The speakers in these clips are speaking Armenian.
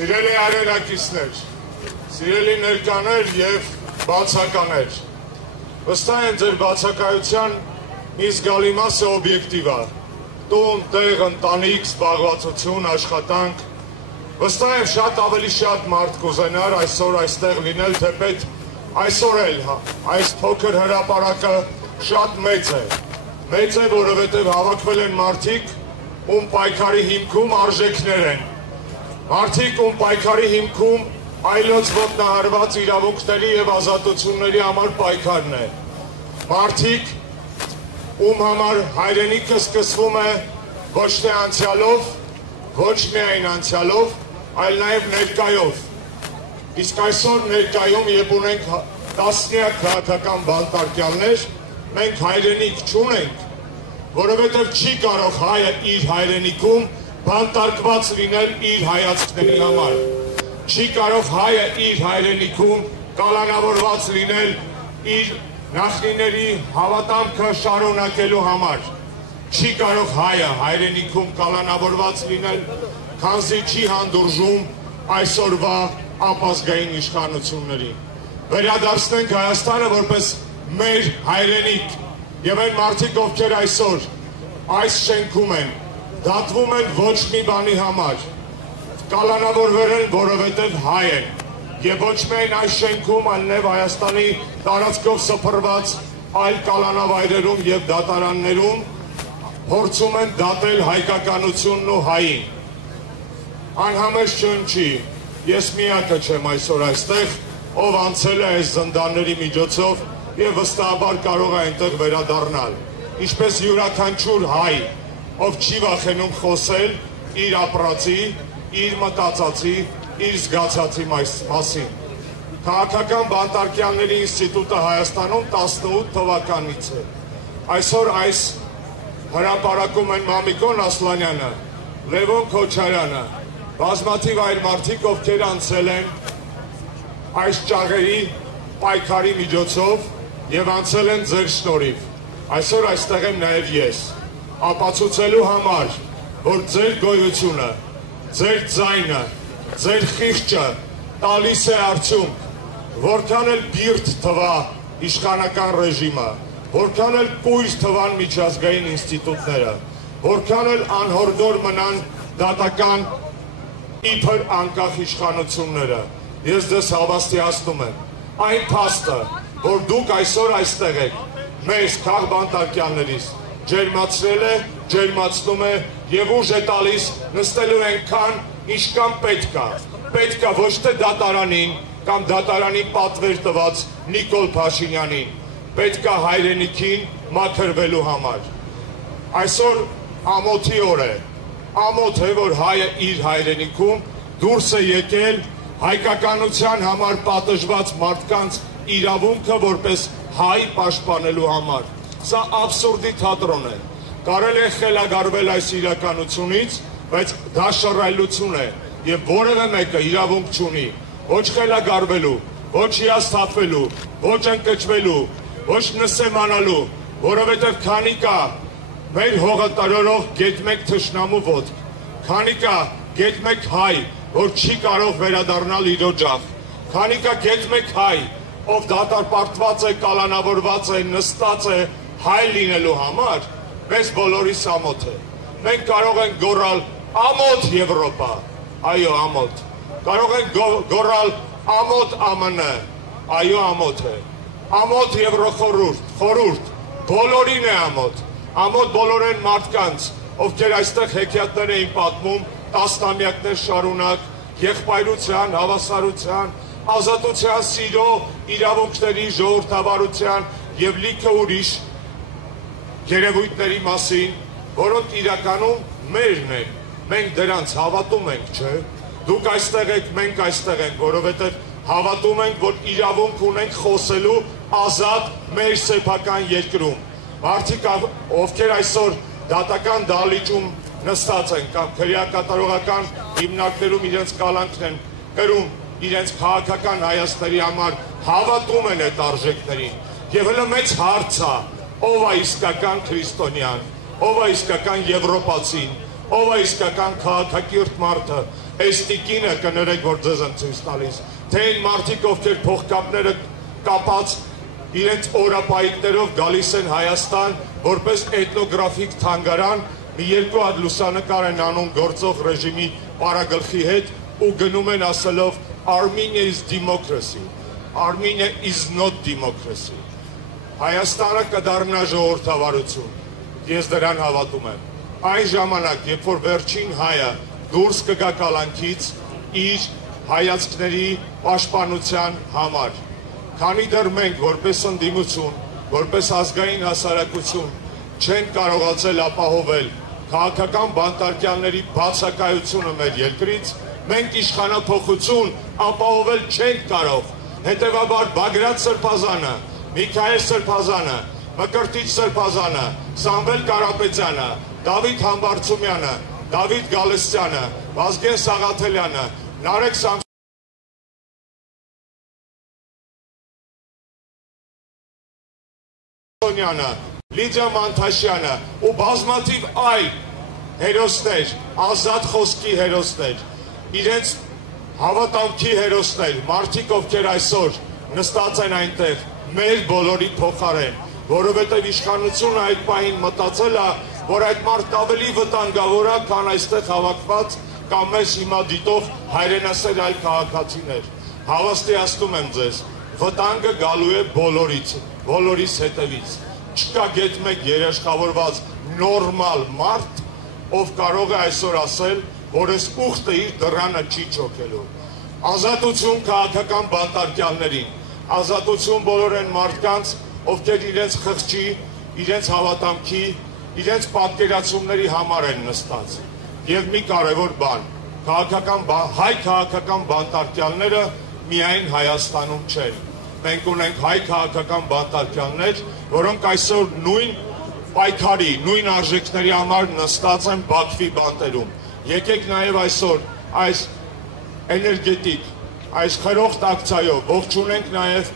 Սիրելի հայրենակիցներ, սիրելի ներկաներ և բացականեր, վստահ եմ ձեր բացակայության մի զգալի մասը օբյեկտիվ է, տուն, տեղ, ընտանիք, զբաղվածություն, աշխատանք, վստահ եմ շատ ավելի շատ մարդ կուզենար այսօր այստեղ լինել, թեպետ այսօր էլ այս փոքր հրապարակը շատ մեծ է, որովհետև հավաքվել են մարդիկ, ում պայքարի հիմքում արժեքներ են, մարդիկ, ում պայքարի հիմքում այլոց ոտնահարված իրավունքների և ազատությունների համար պայքարն է, մարդիկ, ում համար հայրենիքը սկսվում է ոչ թե անցյալով, ոչ միայն անցյալով, այլ նաև ներկայով, իսկ այսօր ներկայում երբ ունենք տասնյակ քաղաքական բանտարկյալներ, մենք հայրենիք չունենք, որովհետև չի կարող հայը իր հայրենիքում բանտարկված լինել իր հայացքների համար, չի կարող հայը իր հայրենիքում կալանավորված լինել իր նախնիների հավատամքը շարունակելու համար, չի կարող հայը հայրենիքում կալանավորված լինել, քանզի չի հանդուրժում այսօրվա ապազգային իշխանություններին։ Վերադարձնենք Հայաստանը որպես մեր հայրենիք և այն մարդիկ, ովքեր այսօր այս շենքում են, դատվում են ոչ մի բանի համար, կալանավորվել են, որովհետև հայ են, և ոչ միայն այս շենքում, այլև Հայաստանի տարածքով սփռված այլ կալանավայրերում և դատարաններում փորձում են դատել հայկականությունն ու հային։ Անհամեջ չընչի, ես միակը չեմ այսօր այստեղ, ով անցել է այս զնդանների միջոցով և վստահաբար կարող է այնտեղ վերադառնալ, ինչպես յուրաքանչյուր հայ, ով չի վախենում խոսել իր ապրածի, իր մտածածի, իր զգացածի մասին։ Քաղաքական բանտարկյալների ինստիտուտը Հայաստանում 18 թվականից է։ Այսօր այս հրապարակում են Մամիկոն Ասլանյանը, Լևոն Քոչարյանը, բազմաթիվ այլ մարդիկ, ովքեր անցել են այս ճաղերի պայքարի միջոցով և անցել են ձեր շնորհիվ։ Այսօր այստեղ եմ նաև ես, ապացուցելու համար, որ ձեր գոյությունը, ձեր ձայնը, ձեր խիղճը տալիս է արդյունք, որքան էլ բիրտ թվա իշխանական ռեժիմը, որքան էլ կույր թվան միջազգային ինստիտուտները, որքան էլ անհորդոր մնան դատական իբր անկախ իշխանությունները, ես ձեզ հավաստիացնում եմ, այն փաստը, որ դուք այսօր այստեղ եք, մեզ քաղբանտարկյալներից ջերմացրել է, ջերմացնում է և ուժ է տալիս նստելու այնքան, ինչքան պետք է ոչ թե դատարանին կամ դատարանի պատվեր տված Նիկոլ Փաշինյանին, պետք է հայրենիքին մաքրվելու համար։ Այսօր ամոթի օր է, ամոթ է, որ հայը իր հայրենիքում դուրս է եկել հայկականության համար պատժված մարդկանց իրավունքը որպես հայ պաշտպանելու համար։ Սա աբսուրդի թատրոն է։ Կարելի է խելագարվել այս իրականությունից, բայց դա շռայլություն է և որևէ մեկը իրավունք չունի ոչ խելագարվելու, ոչ հիասթափվելու, ոչ ընկճվելու, ոչ նսեմանալու, որովհետև քանի կա մեր հողը տրորող գետ-մեկ թշնամու ոտք, քանի կա գետ-մեկ հայ, որ չի կարող վերադառնալ իր օջախ, քանի կա գետ-մեկ հայ, ով դատապարտված է, կալանավորված է, նստած է հայ լինելու համար, մեզ բոլորիս ամոթ է։ Մենք կարող ենք գոռալ ամոթ Եվրոպա, այո ամոթ, կարող ենք գոռալ ամոթ ԱՄՆ, այո ամոթ է, ամոթ Եվրոխորհուրդ, բոլորին է ամոթ բոլոր են մարդկանց, ովքեր այստեղ հեքիաթներ էին պատմում տասնամյակներ շարունակ, եղբայրության, հավասարության, ազատության, սիրո, իրավունքների, ժողովրդավարության և լիքը ուրիշ երևույթների մասին, որոնք իրականում մերն են, մենք դրանց հավատում ենք, չէ, դուք այստեղ եք, մենք այստեղ ենք, որովհետև հավատում ենք, որ իրավունք ունենք խոսելու ազատ մեր սեփական երկրում, մարդիկ, ովքեր այսօր դատական դահլիճում նստած են կամ քրեակատարողական հիմնարկներում իրենց կալանքն են կրում իրենց քաղաքական հայացքների համար հավատում են այդ արժեքներին եւ հələ մեծ հարց է ով է իսկական քրիստոնյան ով է իսկական եվրոպացին ով է իսկական քաղաքակիրթ մարդը էստիկինը կներեք, որ ձեզ եմ ցույց տալիս, թե այն մարդիկ, ովքեր փողկապները կապած իրենց օրապայիկներով գալիս են Հայաստան, որպես էթնոգրաֆիկ թանգարան, մի երկու հատ լուսանկար են անում գործող ռեժիմի պարագլխի հետ ու գնում են ասելով Armenia is democracy, Armenia is not democracy. Հայաստանը կդառնա ժողովրդավարություն, ես դրան հավատում եմ, այն ժամանակ, երբ որ վերջին հայը դուրս կգա կալանքից իր հայացքների պաշտպանության համար, քանի դեռ մենք որպես ընդդիմություն, որպես ազգային հասարակություն չեն կարողացել ապահովել քաղաքական բանտարկյալների բացակայությունը մեր երկրից, մենք իշխանափոխություն ապահովել չենք կարող, հետևաբար Բագրատ Սրբազանը, Միքայել Սրբազանը, Մկրտիչ Սրբազանը, Սամվել Կարապետյանը, Դավիթ Համբարձումյանը, Դավիթ Գալստյանը, Վազգեն Սաղաթելյանը, Նարեկ Սամսոնյանը, Լիդիա Մանթաշյանը ու բազմաթիվ այլ հերոսներ, ազատ խոսքի հերոսներ, իրենց հավատամքի հերոսներ, մարդիկ, ովքեր այսօր նստած են այնտեղ մեր բոլորի փոխարեն, որովհետև իշխանությունը այդ պահին մտածել է, որ այդ մարդը ավելի վտանգավոր է, քան այստեղ հավաքված կամ մեզ հիմա դիտող հայրենասեր այլ քաղաքացիներ։ Հավաստիացնում եմ ձեզ, վտանգը գալու է բոլորիս հետևից։ Չկա գետ մեկ երաշխավորված նորմալ մարդ, ով կարող է այսօր ասել, որ այս ուխտը իր դռանը չի չոքելու։ Ազատություն քաղաքական բանտարկյալներին, ազատություն բոլոր այն մարդկանց, ովքեր իրենց խղճի, իրենց հավատամքի, իրենց պատկերացումների համար են նստած։ Եվ մի կարևոր բան, հայ քաղաքական բանտարկյալները միայն Հայաստանում չեն։ Մենք ունենք հայ քաղաքական բանտարկյալներ, որոնք այսօր նույն պայքարի, նույն արժեքների համար նստած են Բաքվի բանտերում։ Եկեք նաև այսօր այս էներգետիկ, այս խրոխտ ակցիայով ողջունենք նաև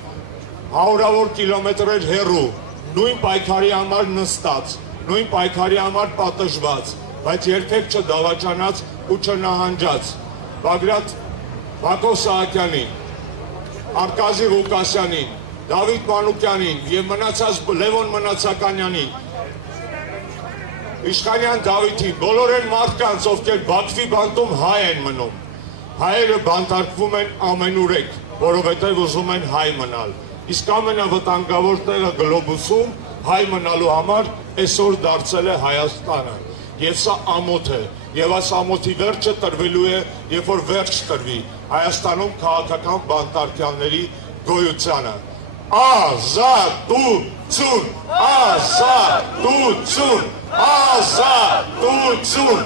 հարյուրավոր կիլոմետրեր հեռու, նույն պայքարի համար նստած, նույն պայքարի համար պատժված, բայց երբեք չդավաճանած ու չնահանջած Բագրատ Բակո Սահակյանին, Արկադի Ղուկասյանին, Դավիթ Մանուկյանին և մնացած Լևոն Մնացականյանին, Իշխանյան Դավիթին, բոլոր են մարդկանց, ովքեր Բաքվի բանտում հայ են մնում։ Հայերը բանտարկվում են ամենուրեք, որովհետև ուզում են հայ մնալ։ Իսկ ամենավտանգավոր տեղը գլոբուսում հայ մնալու համար այսօր դարձել է Հայաստանը։ Եվ սա ամոթ է, եւ այս ամոթի վերջը տրվելու է, երբ որ վերջ տրվի Հայաստանում քաղաքական բանտարկյալների գոյությանը։ Ազատություն, ազատություն, ազատություն։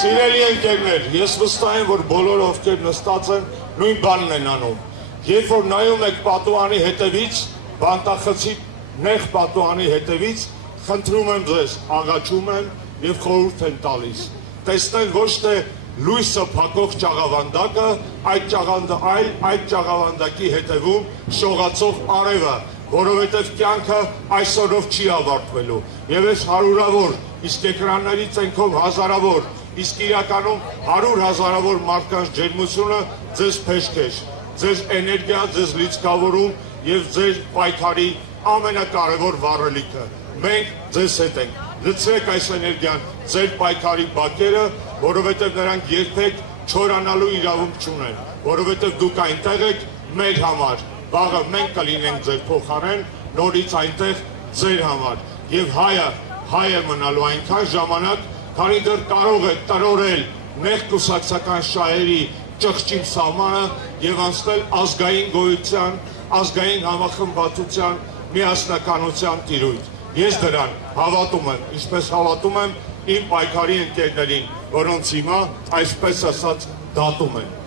Սիրելի ընկերներ, ես վստահ եմ, որ բոլորը ովքեր նստած են նույն բանն են անում։ Երբ որ նայում եք պատուհանի հետևից, բանտախցի նեղ պատուհանի հետևից, խնդրում եմ ձեզ, աղաչում եմ եւ խորհուրդ եմ տալիս։ Տեսնել ոչ թե լույսը փակող ճաղավանդակը, այդ ճաղավանդակի հետևում շողացող արևը, որովհետև կյանքը այսօրով չի ավարտվելու։ Եվ այս հարյուրավոր, իսկ էկրանների ցենքով հազարավոր, իսկ իրականում 100 հազարավոր մարդկանց ջերմությունը ձեզ փեշքեշ, ձեզ էներգիա, ձեզ լիցքավորում եւ ձեր պայքարի ամենակարևոր վառելիքը։ Մենք ձեզ հետ ենք։ Լցրեք այս էներգիան ձեր պայքարի բակերը, որովհետև նրանք երբեք չորանալու իրավունք չունեն, որովհետև դուք այնտեղ եք մեր համար, վաղը մենք կլինենք ձեր փոխարեն, նորից այնտեղ ձեր համար։ Եվ հայ է մնալու այնքան ժամանակ, քանի դեռ կարող է տրորել նեղ կուսակցական շահերի ճղճին սահմանը եւ անցնել ազգային գոյության, ազգային համախմբվածության, միասնականության տիրույթ։ Ես դրան հավատում եմ, ինչպես հավատում եմ իմ պայքարի ընկերներին, որոնց հիմա այսպես ասած դատում են։